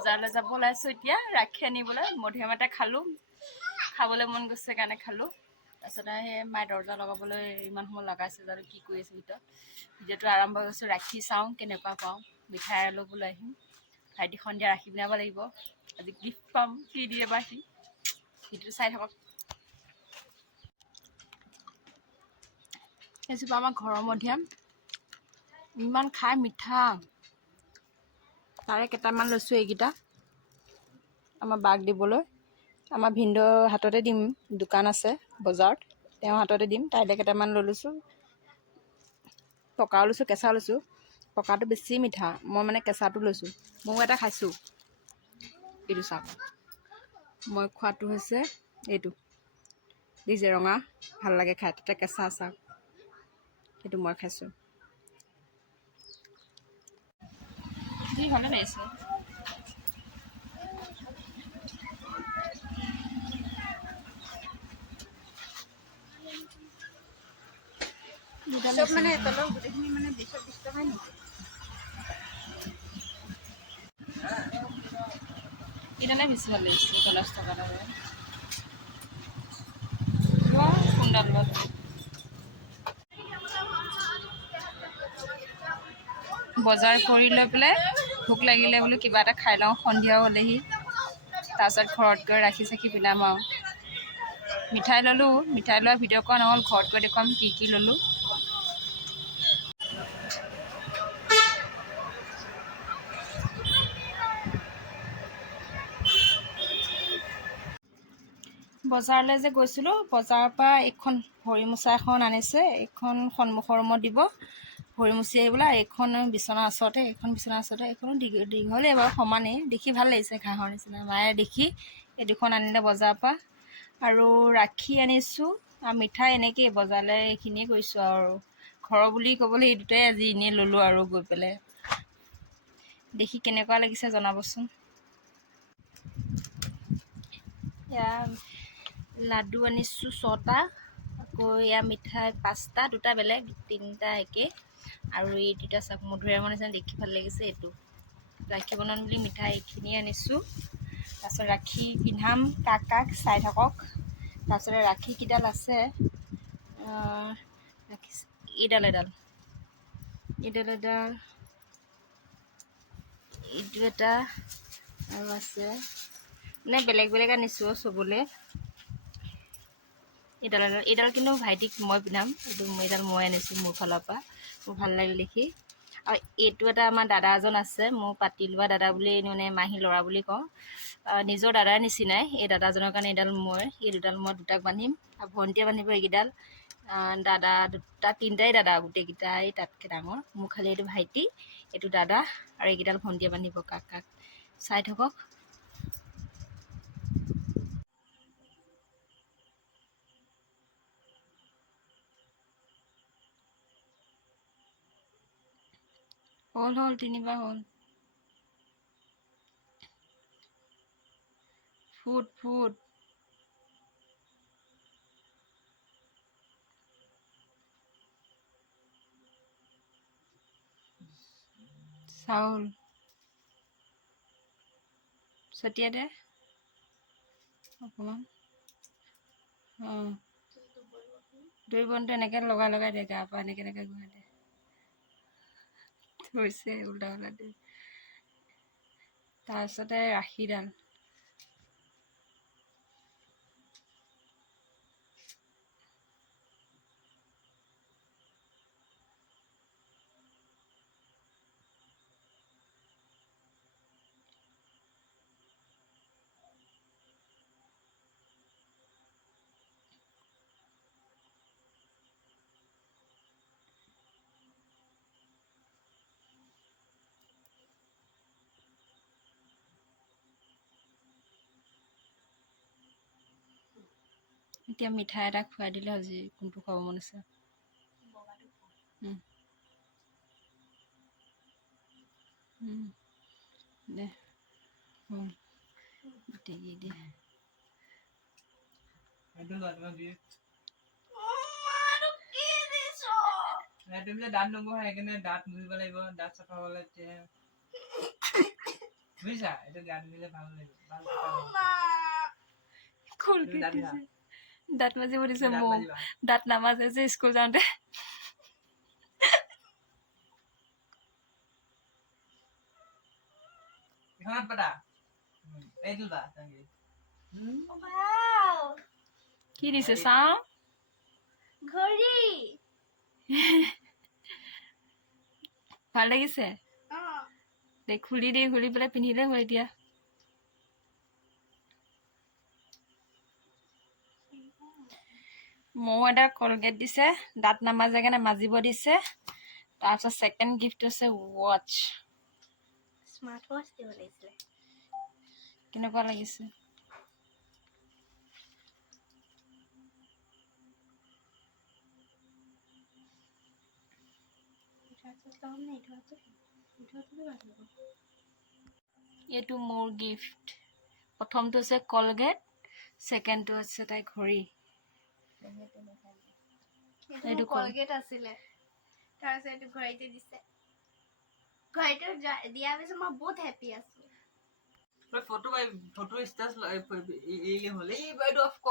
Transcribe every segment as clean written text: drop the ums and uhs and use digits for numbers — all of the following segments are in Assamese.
বজাৰলৈ যাব ওলাইছোঁ এতিয়া ৰাখি আনিবলৈ মধুৰিআম এটা খালোঁ খাবলৈ মন গৈছে কাৰণে খালোঁ তাৰপিছতে সেই মায়ে দৰ্জা লগাবলৈ ইমান সময় লগাইছে জানো কি কৰি আছে ভিতৰত ভিডিঅ'টো আৰম্ভ কৰিছোঁ ৰাখি চাওঁ কেনেকুৱা পাওঁ মিঠাই ল'বলৈ আহিম ভাইটি সন্ধিয়া ৰাখি পিন্ধাব লাগিব আজি গিফ্ট পাম কি দিয়ে বা সি ভিডিঅ'টো চাই থাকক এজোপা আমাৰ ঘৰৰ মধুৰিআম ইমান খাই মিঠা তাৰে কেইটামান লৈছোঁ এইকেইটা আমাৰ বাক দিবলৈ আমাৰ ভিনদেউৰ হাততে দিম দোকান আছে বজাৰত তেওঁৰ হাততে দিম তাইলৈ কেইটামান লৈ লৈছোঁ পকাও লৈছোঁ কেঁচা লৈছোঁ পকাটো বেছি মিঠা মই মানে কেঁচাটো লৈছোঁ ময়ো এটা খাইছোঁ এইটো চাওক মই খোৱাটো হৈছে এইটো দিছে ৰঙা ভাল লাগে খাই তাতে কেঁচা চাওক সেইটো মই খাইছোঁ কি ভালে লাগিছে চব মানে তলৰ গোটেইখিনি মানে 20 টকাই নেকি ইদানে বেছি ভাল লাগিছে 50 টকা দামে কোনডাল লোৱা বজাৰ কৰি লৈ পেলাই ভোক লাগিলে বোলো কিবা এটা খাই লওঁ সন্ধিয়াও হ'লেহি তাৰপিছত ঘৰত গৈ ৰাখি চাখি পিন্ধাম আৰু মিঠাই ল'লোঁ মিঠাই লোৱা ভিডিঅ' কৰা নহ'ল ঘৰত গৈ দেখুৱাম কি ল'লোঁ বজাৰলৈ যে গৈছিলোঁ বজাৰৰ পৰা এইখন ভৰি মোচা এখন আনিছে এইখন সন্মুখৰ ৰুমত দিব ভৰি মুচি আহিবলৈ এইখন বিচনাৰ ওচৰতে এইখন বিচনাৰ ওচৰতে এইখনো দীঘলেই বাৰু সমানেই দেখি ভাল লাগিছে ঘাঁহৰ নিচিনা মায়ে দেখি এই দুখন আনিলে বজাৰৰ পৰা আৰু ৰাখি আনিছোঁ আৰু মিঠাই এনেকেই বজাৰলৈ এইখিনিয়ে গৈছোঁ আৰু ঘৰৰ বুলি ক'বলৈ এই দুটাই আজি এনেই ল'লোঁ আৰু গৈ পেলাই দেখি কেনেকুৱা লাগিছে জনাবচোন এয়া লাডু আনিছোঁ 6টা আকৌ এয়া মিঠাই 5টা দুটা বেলেগ 3টা একে আৰু এই দুটা চাওক মধুৰিআমৰ নিচিনা দেখি ভাল লাগিছে এইটো ৰাখি বনাম বুলি মিঠাই এইখিনিয়ে আনিছোঁ তাৰপিছত ৰাখি পিন্ধাম কাক চাই থাকক তাৰপিছতে ৰাখি কিডাল আছে এইডাল এইটো এটা আৰু আছে মানে বেলেগ বেলেগ আনিছোঁ চবলৈ এইডাল কিন্তু ভাইটিক মই পিন্ধাম এইডাল মই আনিছোঁ মোৰ ফালৰ পৰা মোৰ ভাল লাগিল দেখি আৰু এইটো এটা আমাৰ দাদা এজন আছে মোৰ পাতি লোৱা দাদা বুলি মানে মাহী ল'ৰা বুলি কওঁ নিজৰ দাদাৰ নিচিনাই এই দাদাজনৰ কাৰণে এইডাল এই দুডাল মই দুটাক বান্ধিম আৰু ভণ্টিয়ে বান্ধিব এইকেইডাল দাদা দুটা 3টাই দাদা গোটেইকেইটাই তাতকৈ ডাঙৰ মোৰ খালি এইটো ভাইটি এইটো দাদা আৰু এইকেইডাল ভণ্টিয়ে বান্ধিব কাক চাই থাকক হ'ল 3বাৰ হ'ল ফুট চাউল ছটিয়াই দে অকণমান দুই বনটো এনেকৈ লগাই দে গা পৰা এনেকৈ ঘূৰাই দে থৈছে উল্টা দে তাৰপিছতে ৰাখীডাল এতিয়া মিঠাই এটা খুৱাই দিলে আজি কোনটো খাব মন আছে দে দে তুমি দাঁত নবহা সেইকাৰণে দাঁত মুচিব লাগিব দাঁত চাফা হ'লে বুজিছা এইটো গান দিলে ভাল লাগিব ভাল কলগেট দাঁত দিছে দাঁত মাজিব দিছে দাঁত মৌ মাজিবা। দাঁত নামাজে যে স্কুল যাওঁতে এখনত পাতা এইটো বা তাঙ্গি Wow! কি দিছে চাওঁ ঘড়ী ভাল লাগিছে অঁ দে খুলি পেলাই পিন্ধিলে হ'ল এতিয়া মৌ এটা কলগেট দিছে দাঁত নামাজে কাৰণে মাজিব দিছে তাৰপিছত ছেকেণ্ড গিফ্ট হৈছে ৱাটচ স্মাৰ্ট ৱাচ দিব লাগিছিলে কেনেকুৱা লাগিছে এইটো মোৰ গিফ্ট প্ৰথমটো হৈছে কলগেট ছেকেণ্ডটো হৈছে তাই ঘড়ী এইটো কলগেট আছিলে তাৰপিছত এইটো ঘড়ীটো দিছে ঘড়ীটো দিয়াৰ পিছত মই বহুত হেপী আছো ফটো ষ্টাস এই হলে এই বাইটো অফ ক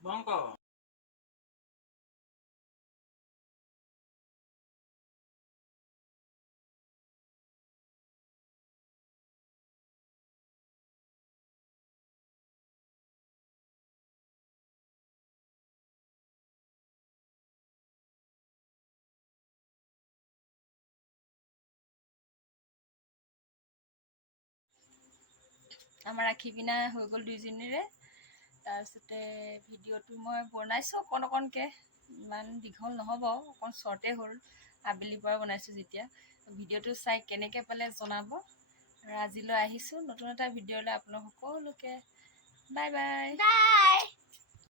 বংক আমাৰ ৰাখি পিনা হৈ গ'ল দুইজনীৰে তাৰপিছতে ভিডিঅ'টো মই বনাইছোঁ অকণকৈ ইমান দীঘল নহ'ব অকণ শ্বৰ্টেই হ'ল আবেলিৰ পৰা বনাইছোঁ যেতিয়া ভিডিঅ'টো চাই কেনেকৈ পালে জনাব আৰু আজিলৈ আহিছোঁ নতুন এটা ভিডিঅ'লৈ আপোনালোক সকলোকে বাই বাই